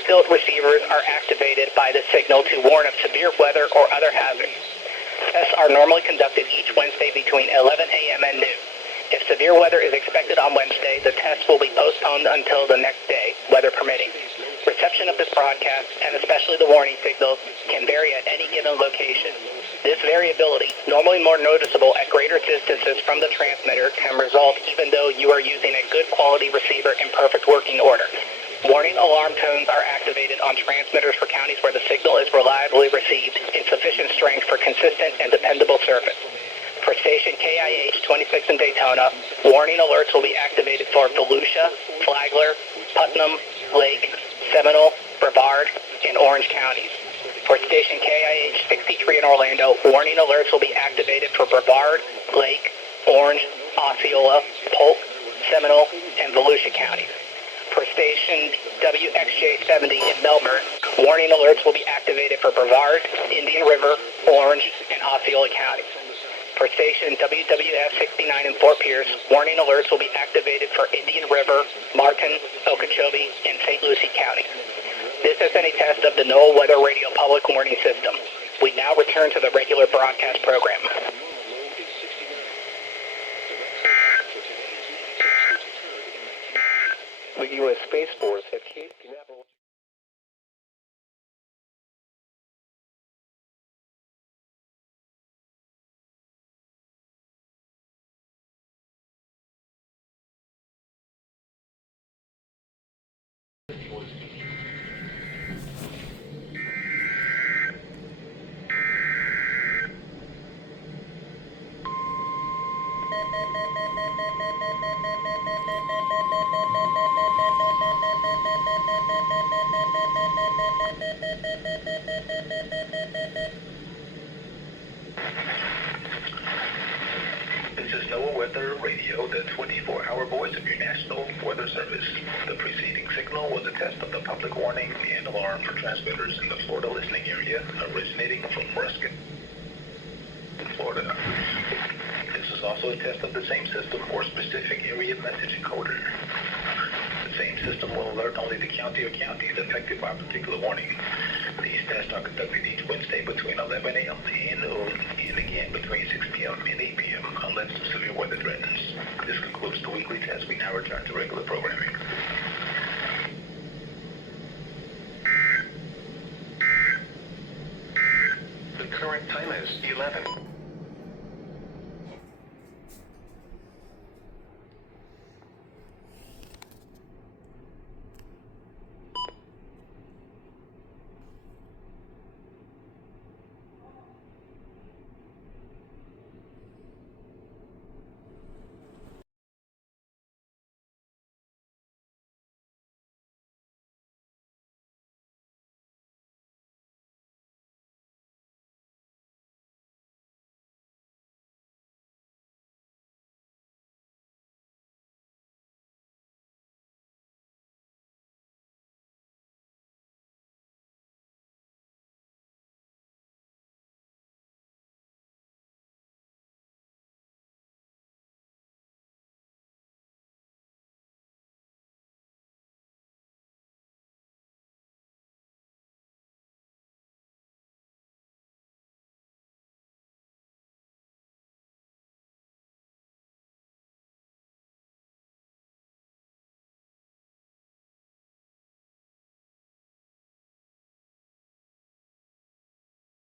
fully filled receivers are activated by the signal to warn of severe weather or other hazards. Tests are normally conducted each Wednesday between 11 a.m. and noon. If severe weather is expected on Wednesday, the test will be postponed until the next day, weather permitting. Reception of this broadcast, and especially the warning signals, can vary at any given location. This variability, normally more noticeable at greater distances from the transmitter, can result even though you are using a good quality receiver in perfect working order. Warning alarm tones are activated on transmitters for counties where the signal is reliably received in sufficient strength for consistent and dependable service. For station KIH 26 in Daytona, warning alerts will be activated for Volusia, Flagler, Putnam, Lake, Seminole, Brevard, and Orange counties. For station KIH 63 in Orlando, warning alerts will be activated for Brevard, Lake, Orange, Osceola, Polk, Seminole, and Volusia counties. For station WXK83A in Melbourne, warning alerts will be activated for Brevard, Indian River, Orange, and Osceola counties. For station WWF69 in Fort Pierce, warning alerts will be activated for Indian River, Martin, Okeechobee, and St. Lucie counties. This has been a test of the NOAA Weather Radio Public Warning System. We now return to the regular broadcast program. The U.S. Space Force has This is NOAA Weather Radio, the 24-hour voice of your National Weather Service. The preceding signal was a test of the public warning and alarm for transmitters in the Florida listening area, originating from Prescott, Florida. This is also a test of the same system for specific area message encoder. The same system will alert only the county or counties affected by a particular warning. These tests are conducted each Wednesday between 11 a.m. and noon, and again between 6 p.m. and 8 p.m. unless severe weather threatens. This concludes the weekly test. We now return to regular programming. The current time is 11.